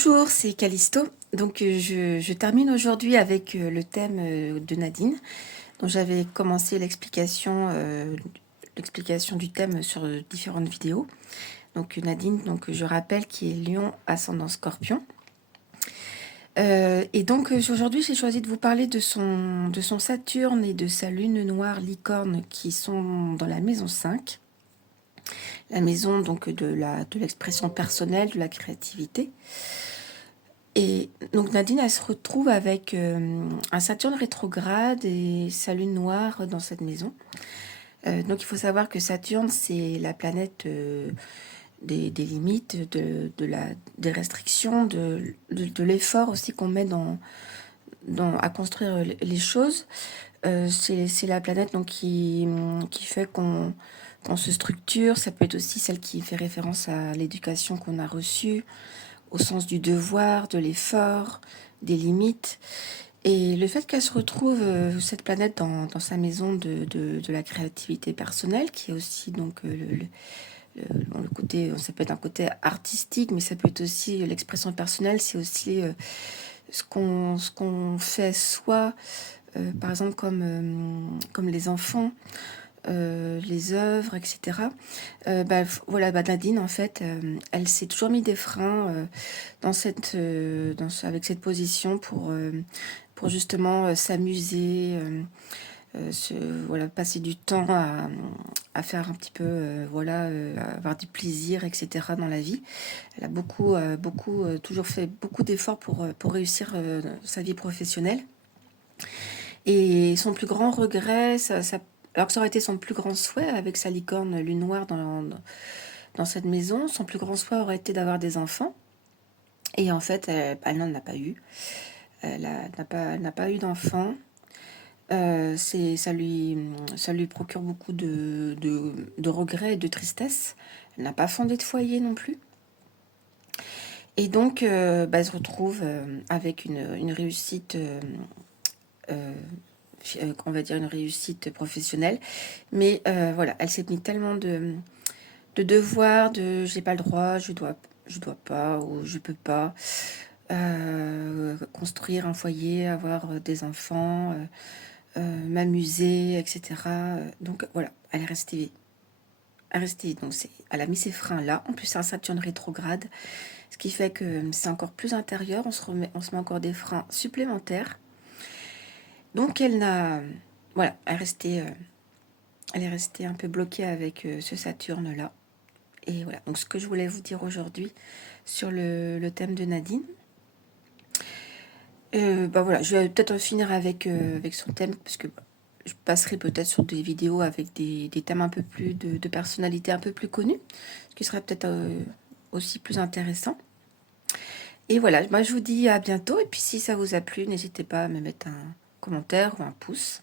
Bonjour, c'est Callisto. Donc je termine aujourd'hui avec le thème de Nadine, dont j'avais commencé l'explication du thème sur différentes vidéos. Donc Nadine, donc je rappelle, qui est Lion ascendant Scorpion. Et donc aujourd'hui, j'ai choisi de vous parler de son Saturne et de sa lune noire licorne qui sont dans la maison 5. La maison donc de l'expression personnelle, de la créativité. Et donc Nadine, elle se retrouve avec un Saturne rétrograde et sa lune noire dans cette maison. Donc il faut savoir que Saturne, c'est la planète des limites, des restrictions, de l'effort aussi qu'on met à construire les choses. C'est la planète donc, qui fait qu'on se structure. Ça peut être aussi celle qui fait référence à l'éducation qu'on a reçue, au sens du devoir, de l'effort, des limites. Et le fait qu'elle se retrouve, cette planète, dans sa maison de la créativité personnelle, qui est aussi donc le côté, ça peut être un côté artistique, mais ça peut être aussi l'expression personnelle, c'est aussi ce qu'on fait soi, par exemple comme les enfants, les œuvres, etc. Voilà, Nadine, en fait, elle s'est toujours mis des freins avec cette position pour justement s'amuser, voilà, passer du temps à faire un petit peu, avoir du plaisir, etc. dans la vie. Elle a toujours fait beaucoup d'efforts pour réussir sa vie professionnelle. Et son plus grand regret, alors que ça aurait été son plus grand souhait avec sa licorne lune noire dans cette maison, son plus grand souhait aurait été d'avoir des enfants. Et en fait, elle n'en a pas eu. Elle n'a pas eu d'enfants. Ça lui procure beaucoup de regrets et de tristesse. Elle n'a pas fondé de foyer non plus. Et donc, elle se retrouve avec une réussite, on va dire une réussite professionnelle. Mais voilà, elle s'est mis tellement de devoirs, j'ai pas le droit, je dois pas, ou je peux pas construire un foyer, avoir des enfants, m'amuser, etc. Donc voilà, elle est restée, donc elle a mis ses freins là. En plus, c'est un Saturne rétrograde, ce qui fait que c'est encore plus intérieur. On se met encore des freins supplémentaires. Donc voilà, elle est restée un peu bloquée avec ce Saturne là. Et voilà, donc ce que je voulais vous dire aujourd'hui sur le thème de Nadine. Voilà, je vais peut-être finir avec son thème, parce que je passerai peut-être sur des vidéos avec des thèmes un peu plus de personnalités un peu plus connues, ce qui serait peut-être aussi plus intéressant. Et voilà, moi je vous dis à bientôt, et puis si ça vous a plu, n'hésitez pas à me mettre un commentaire ou un pouce.